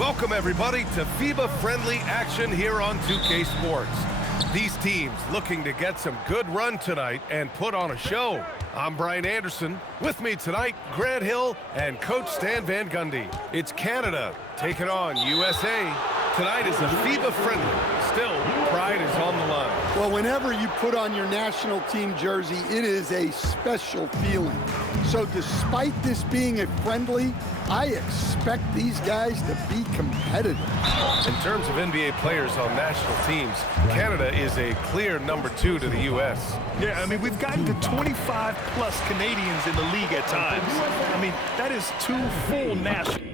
Welcome, everybody, to FIBA-friendly action here on 2K Sports. These teams looking to get some good run tonight and put on a show. I'm Brian Anderson. With me tonight, Grant Hill and Coach Stan Van Gundy. It's Canada taking on USA. Tonight is a FIBA-friendly. Still, pride is on the line. Well, whenever you put on your national team jersey, it is a special feeling. So despite this being a friendly, I expect these guys to be competitive. In terms of NBA players on national teams, Canada is a clear #2 to the U.S. Yeah, I mean, we've gotten to 25-plus Canadians in the league at times. I mean, that is 2 full national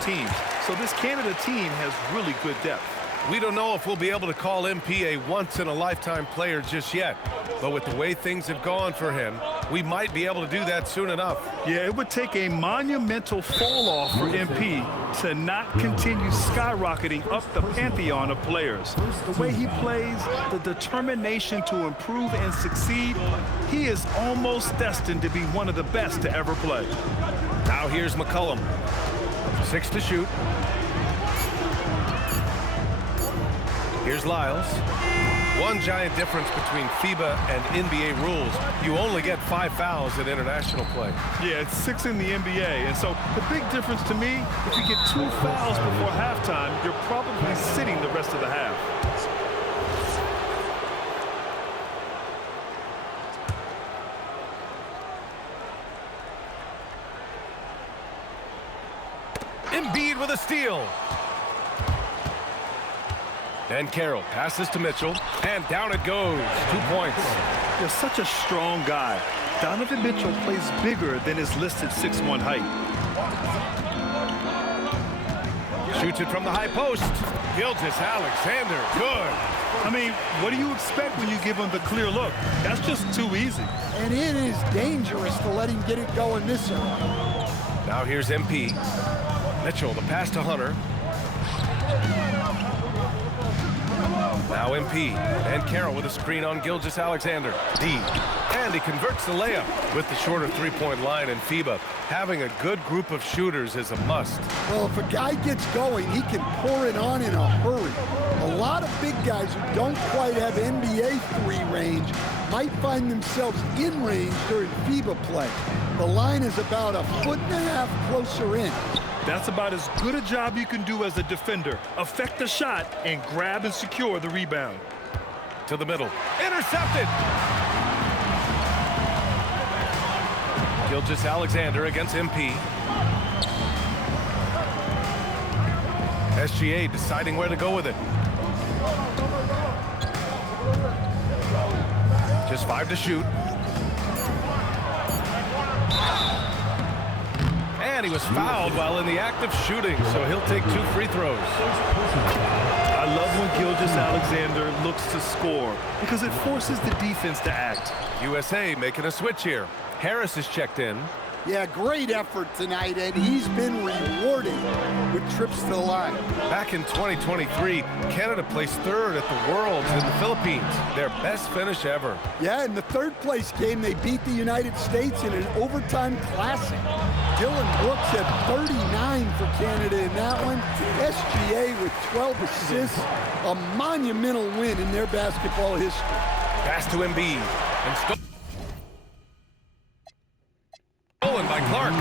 teams. So this Canada team has really good depth. We don't know if we'll be able to call MP a once-in-a-lifetime player just yet, but with the way things have gone for him, we might be able to do that soon enough. Yeah, it would take a monumental fall-off for MP to not continue skyrocketing up the pantheon of players. The way he plays, the determination to improve and succeed, he is almost destined to be one of the best to ever play. Now here's McCollum. 6 to shoot. Here's Lyles. One giant difference between FIBA and NBA rules. You only get 5 fouls in international play. Yeah, it's 6 in the NBA. And so the big difference to me, if you get 2 fouls before halftime, you're probably sitting the rest of the half. Embiid with a steal. And Carroll passes to Mitchell, and down it goes. 2 points. You're such a strong guy. Donovan Mitchell plays bigger than his listed 6'1" height. Shoots it from the high post. Gilgeous-Alexander, good. I mean, what do you expect when you give him the clear look? That's just too easy. And it is dangerous to let him get it going this early. Now here's MP. Mitchell, the pass to Hunter. Now MP, and Carroll with a screen on Gilgeous-Alexander. D, and he converts the layup. With the shorter three-point line in FIBA, having a good group of shooters is a must. Well, if a guy gets going, he can pour it on in a hurry. A lot of big guys who don't quite have NBA 3 range might find themselves in range during FIBA play. The line is about 1.5 feet closer in. That's about as good a job you can do as a defender. Affect the shot and grab and secure the rebound. To the middle. Intercepted! Gilgeous-Alexander against MP. SGA deciding where to go with it. Just 5 to shoot. And he was fouled while in the act of shooting, so he'll take 2 free throws. I love when Gilgeous-Alexander looks to score because it forces the defense to act. USA making a switch here. Harris is checked in. Yeah, great effort tonight, and he's been rewarded with trips to the line. Back in 2023, Canada placed 3rd at the Worlds in the Philippines. Their best finish ever. Yeah, in the 3rd place game, they beat the United States in an overtime classic. Dylan Brooks had 39 for Canada in that one. SGA with 12 assists. A monumental win in their basketball history. Pass to Embiid. And stolen by Clark.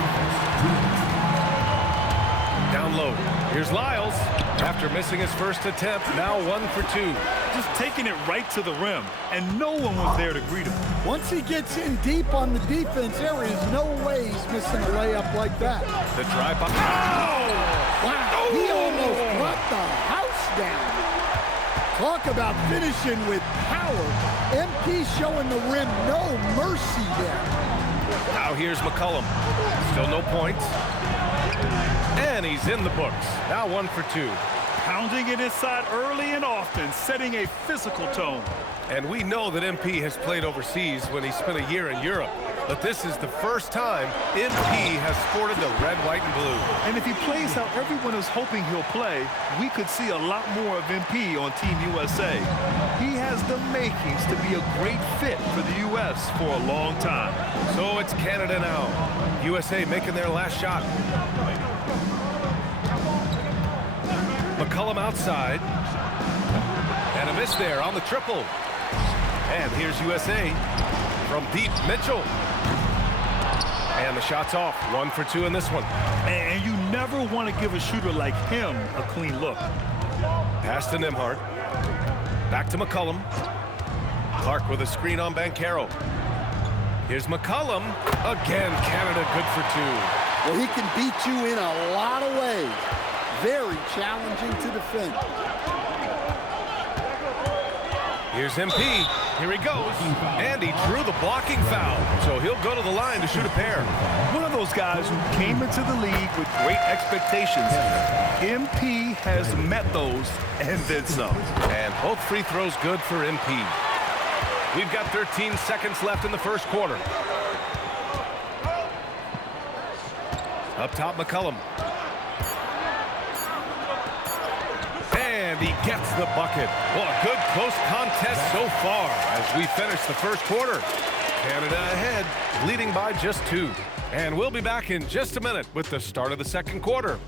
Down low. Here's Lyles. After missing his first attempt, now 1 for 2. Just taking it right to the rim, and no one was there to greet him. Once he gets in deep on the defense, there is no way he's missing a layup like that. The drive by. Oh! Wow, he almost brought the house down. Talk about finishing with power. MP showing the rim no mercy there. Now here's McCollum. Still no points. And he's in the books. Now 1 for 2. Pounding it inside early and often, setting a physical tone. And we know that MP has played overseas when he spent a year in Europe. but this is the first time MP has sported the red, white, and blue. And if he plays how everyone is hoping he'll play, we could see a lot more of MP on Team USA. He has the makings to be a great fit for the U.S. for a long time. So it's Canada now. USA making their last shot. McCollum outside. And a miss there on the triple. And here's USA from deep. Mitchell. And the shot's off. 1 for 2 in this one. And you never want to give a shooter like him a clean look. Pass to Nembhard. Back to McCollum. Clark with a screen on Banchero. Here's McCollum. Again, Canada good for 2. Well, he can beat you in a lot of ways. Very challenging to defend. Here's MP. Here he goes. And he drew the blocking foul. So he'll go to the line to shoot a pair. One of those guys who came into the league with great expectations. MP has met those and then some. And both free throws good for MP. We've got 13 seconds left in the first quarter. Up top, McCollum. And he gets the bucket. Well, a good close contest so far as we finish the first quarter. Canada ahead, leading by just 2. And we'll be back in just a minute with the start of the second quarter.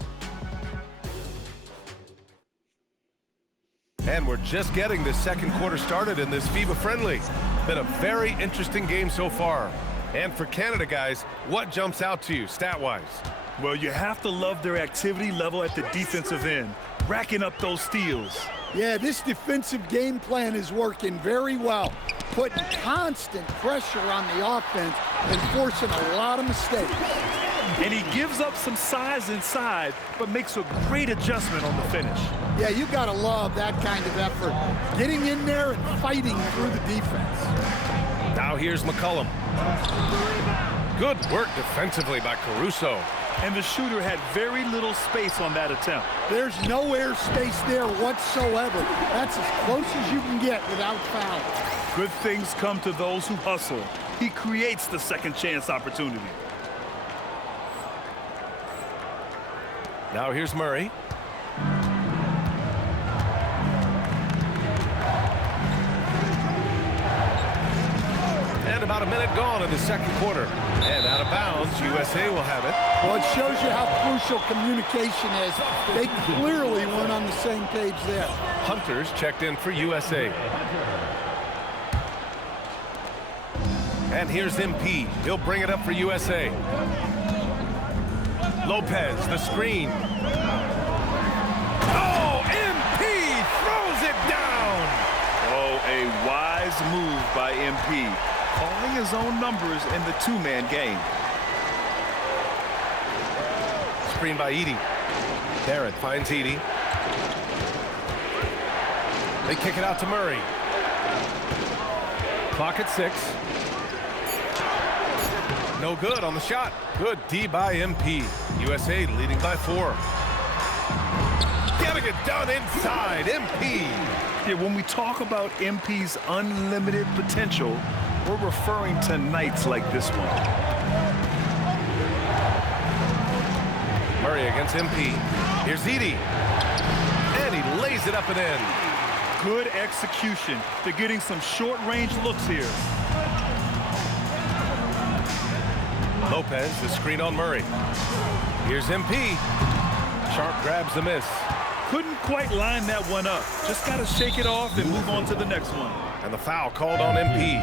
And we're just getting the second quarter started in this FIBA friendly. Been a very interesting game so far. And for Canada, guys, what jumps out to you stat-wise? Well, you have to love their activity level at the defensive end, racking up those steals. Yeah, this defensive game plan is working very well, putting constant pressure on the offense and forcing a lot of mistakes. And he gives up some size inside, but makes a great adjustment on the finish. Yeah, you gotta love that kind of effort, getting in there and fighting through the defense. Now here's McCollum. Good work defensively by Caruso. And the shooter had very little space on that attempt. There's no air space there whatsoever. That's as close as you can get without foul. Good things come to those who hustle. He creates the second chance opportunity. Now here's Murray. And about a minute gone in the second quarter. And out of bounds, USA will have it. Well, it shows you how crucial communication is. They clearly weren't on the same page there. Hunters checked in for USA. And here's MP. He'll bring it up for USA. Lopez, the screen. Oh, MP throws it down. Oh, a wise move by MP, calling his own numbers in the two-man game. Screen by Edey. Barrett finds Edey. They kick it out to Murray. Clock at 6. No good on the shot. Good D by MP. USA leading by 4. Getting it done inside. MP. Yeah, when we talk about MP's unlimited potential, we're referring to nights like this one. Murray against MP. Here's Edey. And he lays it up and in. Good execution. They're getting some short-range looks here. Lopez, the screen on Murray. Here's MP. Sharp grabs the miss. Couldn't quite line that one up. Just got to shake it off and move on to the next one. And the foul called on MP.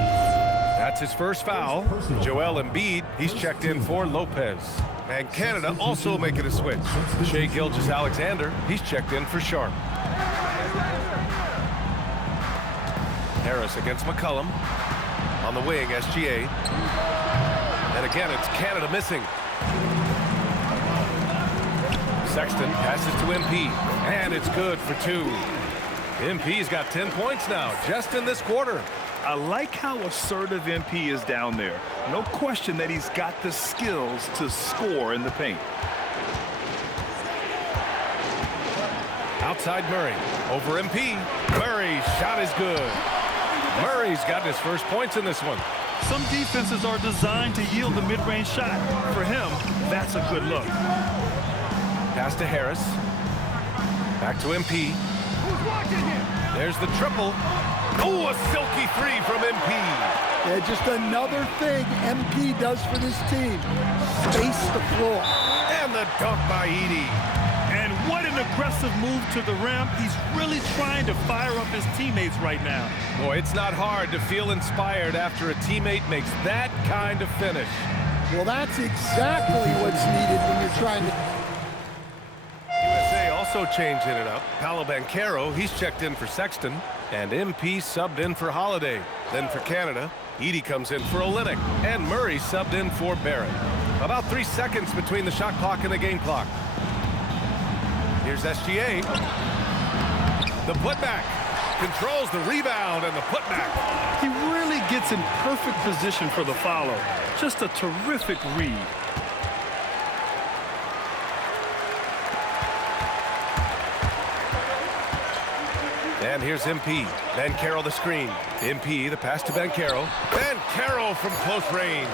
That's his first foul. Joel Embiid, he's checked in for Lopez. And Canada also making a switch. Shai Gilgeous-Alexander, he's checked in for Sharp. Harris against McCollum. On the wing, SGA. And again, it's Canada missing. Sexton passes to MP. And it's good for 2. MP's got 10 points now, just in this quarter. I like how assertive MP is down there. No question that he's got the skills to score in the paint. Outside Murray, over MP. Murray's shot is good. Murray's got his first points in this one. Some defenses are designed to yield the mid-range shot. For him, that's a good look. Pass to Harris. Back to MP. There's the triple. Oh, a silky three from MP. Yeah, just another thing MP does for this team. Space the floor. And the dunk by Edey. And what an aggressive move to the rim. He's really trying to fire up his teammates right now. Boy, it's not hard to feel inspired after a teammate makes that kind of finish. Well, that's exactly what's needed when you're trying to... USA also changing it up. Paolo Banchero, he's checked in for Sexton. And MP subbed in for Holiday. Then for Canada, Edey comes in for Olynyk. And Murray subbed in for Barrett. About 3 seconds between the shot clock and the game clock. Here's SGA. The putback. Controls the rebound and the putback. He really gets in perfect position for the follow. Just a terrific read. And here's MP. Banchero the screen. MP, the pass to Banchero. Banchero from close range.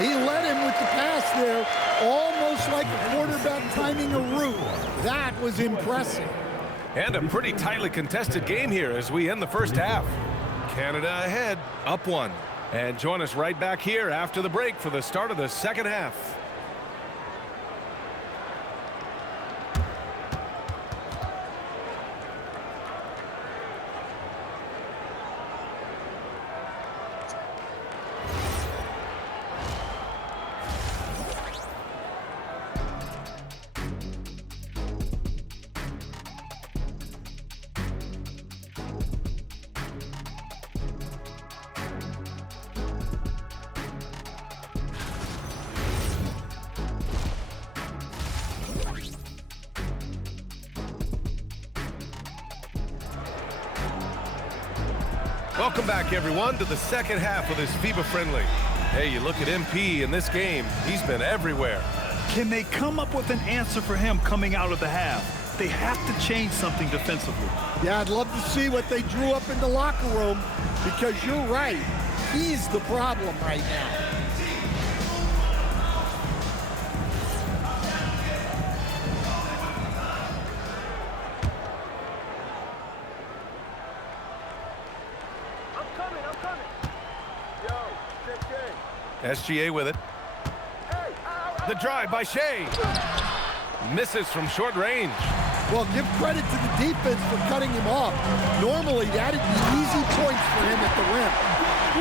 He led him with the pass there, almost like a quarterback timing a route. That was impressive. And a pretty tightly contested game here as we end the first half. Canada ahead, up 1. And join us right back here after the break for the start of the second half. Welcome back, everyone, to the second half of this FIBA Friendly. Hey, you look at MP in this game, he's been everywhere. Can they come up with an answer for him coming out of the half? They have to change something defensively. Yeah, I'd love to see what they drew up in the locker room, because you're right. He's the problem right now. SGA with it. The drive by Shea. Misses from short range. Well, give credit to the defense for cutting him off. Normally, that'd be easy points for him at the rim.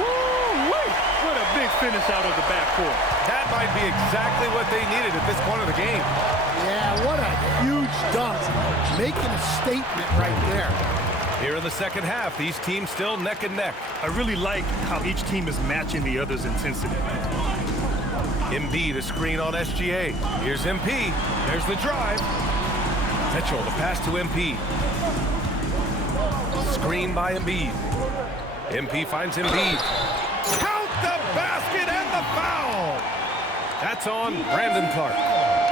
Woo-wee! What a big finish out of the backcourt. That might be exactly what they needed at this point of the game. Yeah, what a huge dunk. Making a statement right there. Here in the second half, these teams still neck and neck. I really like how each team is matching the other's intensity. Embiid a screen on SGA. Here's MP. There's the drive. Mitchell, the pass to MP. Screen by Embiid. MP finds Embiid. Count the basket and the foul. That's on Brandon Clark.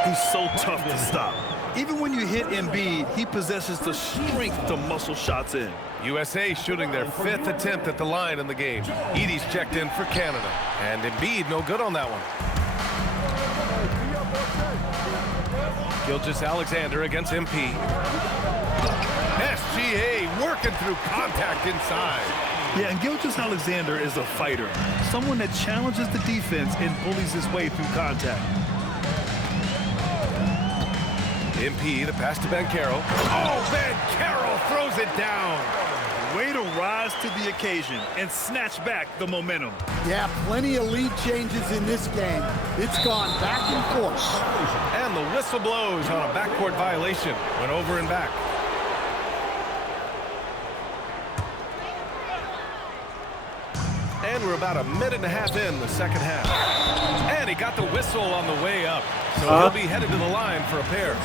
He's so tough to stop. Even when you hit Embiid, he possesses the strength to muscle shots in. USA shooting their 5th attempt at the line in the game. Edey's checked in for Canada. And Embiid no good on that one. Gilgeous-Alexander against MP. SGA working through contact inside. Yeah, and Gilgeous-Alexander is a fighter. Someone that challenges the defense and bullies his way through contact. MP, the pass to Banchero. Oh, Banchero throws it down. Way to rise to the occasion and snatch back the momentum. Yeah, plenty of lead changes in this game. It's gone back and forth. And the whistle blows on a backcourt violation. Went over and back. And we're about a minute and a half in the second half. And he got the whistle on the way up. So he'll be headed to the line for a pair.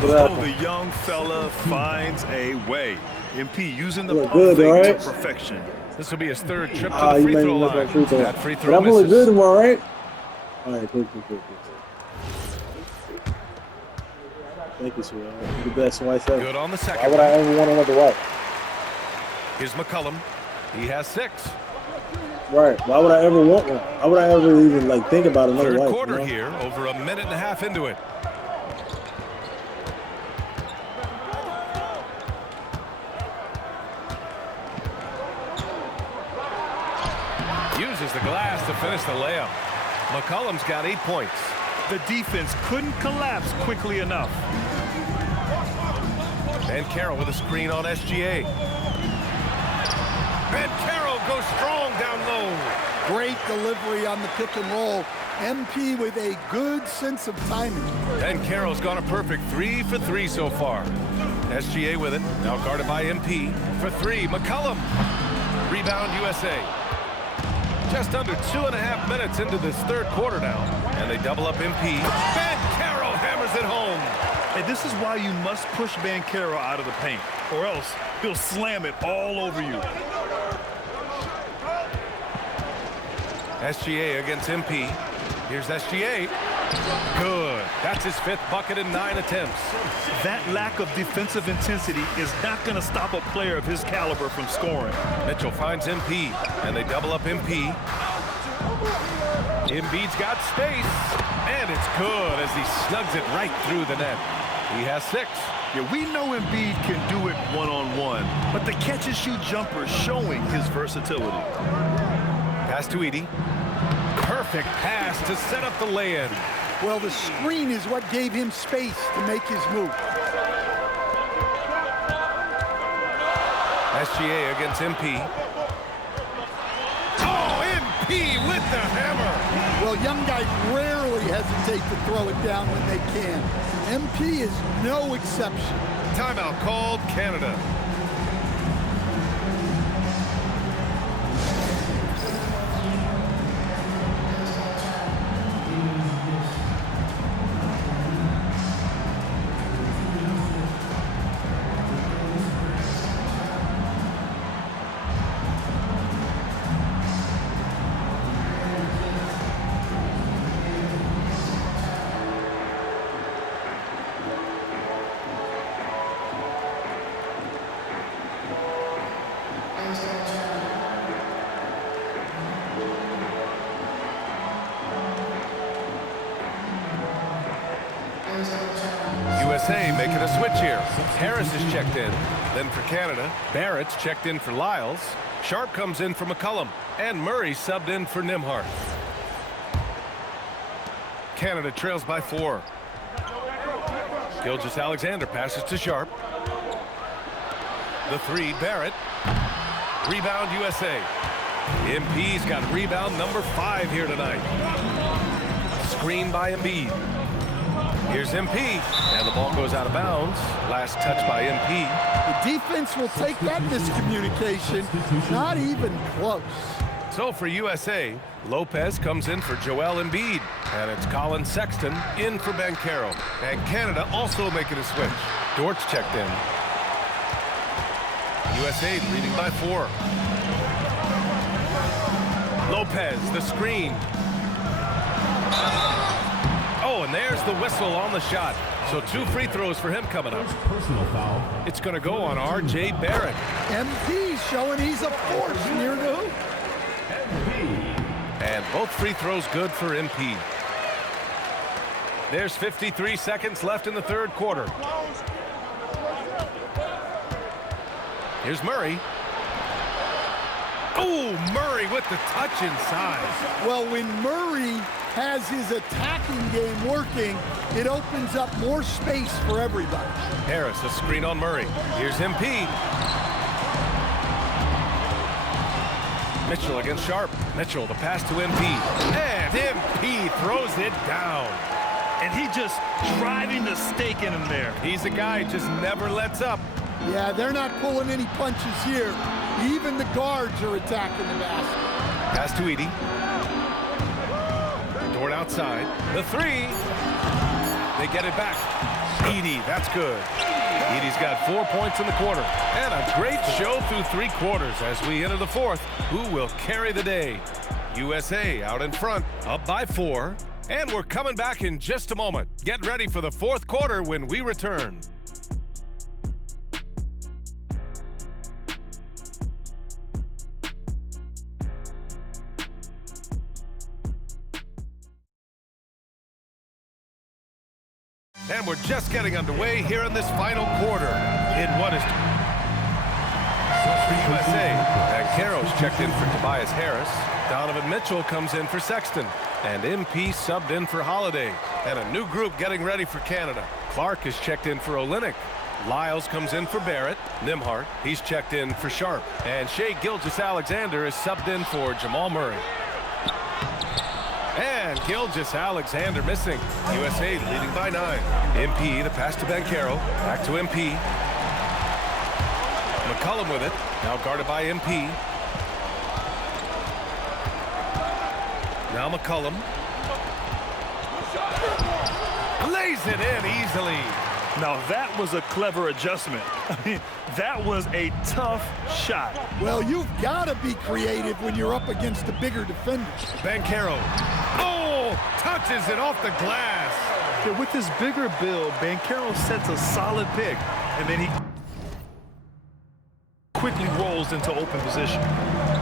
Oh, the young fella finds a way. MP using the pump good, fake right? to perfection. This will be his 3rd trip to the free throw line. That free throw I'm really misses. good, all right? All right, good. Thank you, sweetheart. You're the best wife ever. Good on the second. Why would I ever want another wife? Here's McCollum. He has 6. Right. Why would I ever want one? Why would I ever even like think about another Third life? quarter You know? here, over a minute and a half into it. Uses the glass to finish the layup. McCollum's got 8 points. The defense couldn't collapse quickly enough. Banchero with a screen on SGA. Banchero goes strong down low. Great delivery on the pick and roll. MP with a good sense of timing. Banchero's gone a perfect 3 for 3 so far. SGA with it, now guarded by MP. For 3, McCollum. Rebound USA. Just under 2.5 minutes into this third quarter now, and they double up MP. Banchero hammers it home. And this is why you must push Banchero out of the paint, or else he'll slam it all over you. SGA against MP. Here's SGA. Good. That's his 5th bucket in 9 attempts. That lack of defensive intensity is not going to stop a player of his caliber from scoring. Mitchell finds MP, and they double up MP. Embiid's got space, and it's good as he snugs it right through the net. He has 6. Yeah, we know Embiid can do it one-on-one, but the catch-and-shoot jumper is showing his versatility. Pass to Edey. Perfect pass to set up the lay-in. Well, the screen is what gave him space to make his move. SGA against MP. Oh, MP with the hammer. Well, young guys rarely hesitate to throw it down when they can. MP is no exception. Timeout called, Canada. USA making a switch here. Harris is checked in. Then for Canada, Barrett's checked in for Lyles. Sharp comes in for McCollum. And Murray subbed in for Nembhard. Canada trails by 4. Gilgeous-Alexander passes to Sharp. The 3, Barrett. Rebound USA. MP's got rebound number 5 here tonight. Screen by Embiid. Here's MP, and the ball goes out of bounds. Last touch by MP. The defense will take that miscommunication. Not even close. So for USA, Lopez comes in for Joel Embiid, and it's Colin Sexton in for Banchero. And Canada also making a switch. Dort's checked in. USA leading by 4. Lopez, the screen. Oh, and there's the whistle on the shot. So 2 free throws for him coming up. Personal foul. It's going to go on R.J. Barrett. MP showing he's a force near the hoop. And both free throws good for MP. There's 53 seconds left in the third quarter. Here's Murray. Oh, Murray with the touch inside. Well, when Murray has his attacking game working, it opens up more space for everybody. Harris, a screen on Murray. Here's MP. Mitchell against Sharp. Mitchell, the pass to MP. And MP throws it down. And he just driving the stake in him there. He's a guy who just never lets up. Yeah, they're not pulling any punches here. Even the guards are attacking the basket. Pass to Edey. Dort outside. The 3. They get it back. Edey, that's good. Edey's got 4 points in the quarter. And a great show through 3 quarters as we enter the 4th. Who will carry the day? USA out in front, up by 4. And we're coming back in just a moment. Get ready for the 4th quarter when we return. And we're just getting underway here in this final quarter in what is for USA. Banchero's checked in for Tobias Harris. Donovan Mitchell comes in for Sexton. And MP subbed in for Holiday. And a new group getting ready for Canada. Clark is checked in for Olynyk. Lyles comes in for Barrett. Nimhart, he's checked in for Sharp. And Shai Gilgeous-Alexander is subbed in for Jamal Murray. And Gilgeous-Alexander missing. USA leading by 9. MP, the pass to Banchero. Back to MP. McCollum with it. Now guarded by MP. Now McCollum. Lays it in easily. Now that was a clever adjustment. I mean, that was a tough shot. Well, you've got to be creative when you're up against the bigger defenders. Banchero. Oh, touches it off the glass. Yeah, with his bigger build, Banchero sets a solid pick, and then he quickly rolls into open position.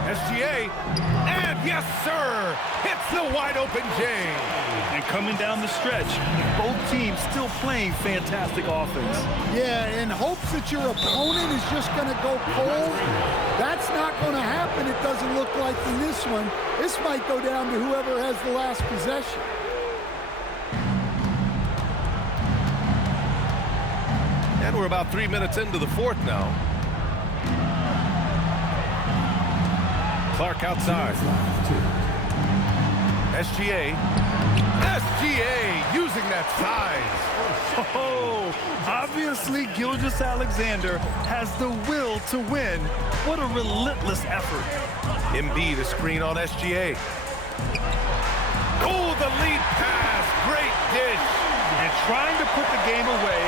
SGA, and yes, sir, hits the wide open J. And coming down the stretch, both teams still playing fantastic offense. Yeah, in hopes that your opponent is just going to go cold. That's not going to happen, it doesn't look like in this one. This might go down to whoever has the last possession. And we're about 3 minutes into the fourth now. Clark outside. SGA. SGA using that size. Oh, obviously Gilgeous-Alexander has the will to win. What a relentless effort. Embiid, the screen on SGA. Oh, the lead pass. Great dish. And trying to put the game away,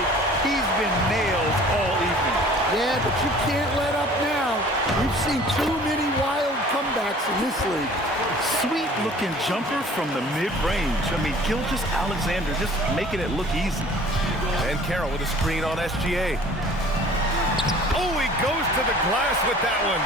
he's been nailed all evening. Yeah, but you can't let up now. We've seen too many wild comebacks in this league. Sweet-looking jumper from the mid-range. I mean, Gilgeous-Alexander just making it look easy. And Carroll with a screen on SGA. Oh, he goes to the glass with that one.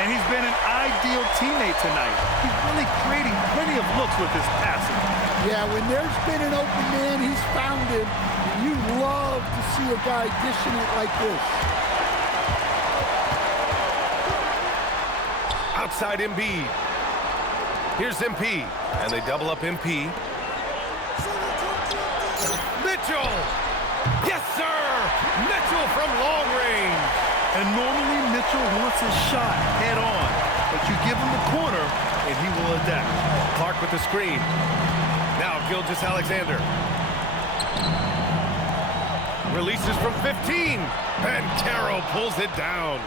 And he's been an ideal teammate tonight. He's really creating plenty of looks with his passing. Yeah, when there's been an open man, he's found him. And you love to see a guy dishing it like this. Outside Embiid. Here's MP. And they double up MP. Mitchell! Yes, sir! Mitchell from long range. And normally Mitchell wants his shot head on. But you give him the corner, and he will adapt. Clark with the screen. Now Gilgeous-Alexander. Releases from 15. And Carroll pulls it down.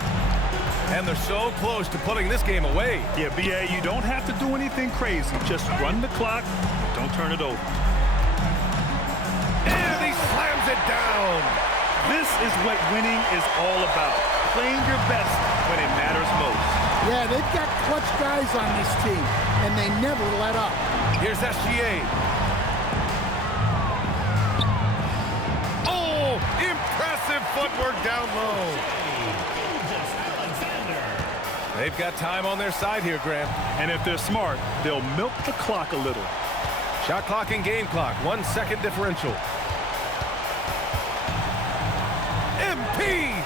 And they're so close to putting this game away. Yeah, B.A., you don't have to do anything crazy. Just run the clock. Don't turn it over. And he slams it down. This is what winning is all about. Playing your best when it matters most. Yeah, they've got clutch guys on this team, and they never let up. Here's SGA. Oh, impressive footwork down low. They've got time on their side here, Grant. And if they're smart, they'll milk the clock a little. Shot clock and game clock, 1 second differential. MP!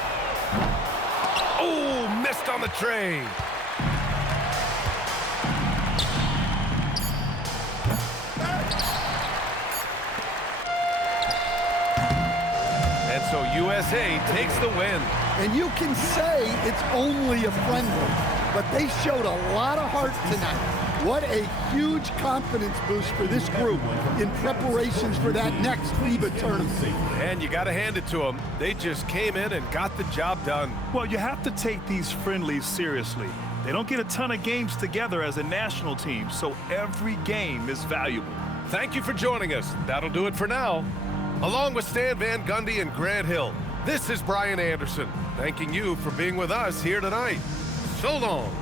Oh, missed on the tray. And so USA takes the win. And you can say it's only a friendly, but they showed a lot of heart tonight. What a huge confidence boost for this group in preparations for that next FIBA tournament. And you got to hand it to them. They just came in and got the job done. Well, you have to take these friendlies seriously. They don't get a ton of games together as a national team, so every game is valuable. Thank you for joining us. That'll do it for now. Along with Stan Van Gundy and Grant Hill, this is Brian Anderson, thanking you for being with us here tonight. So long.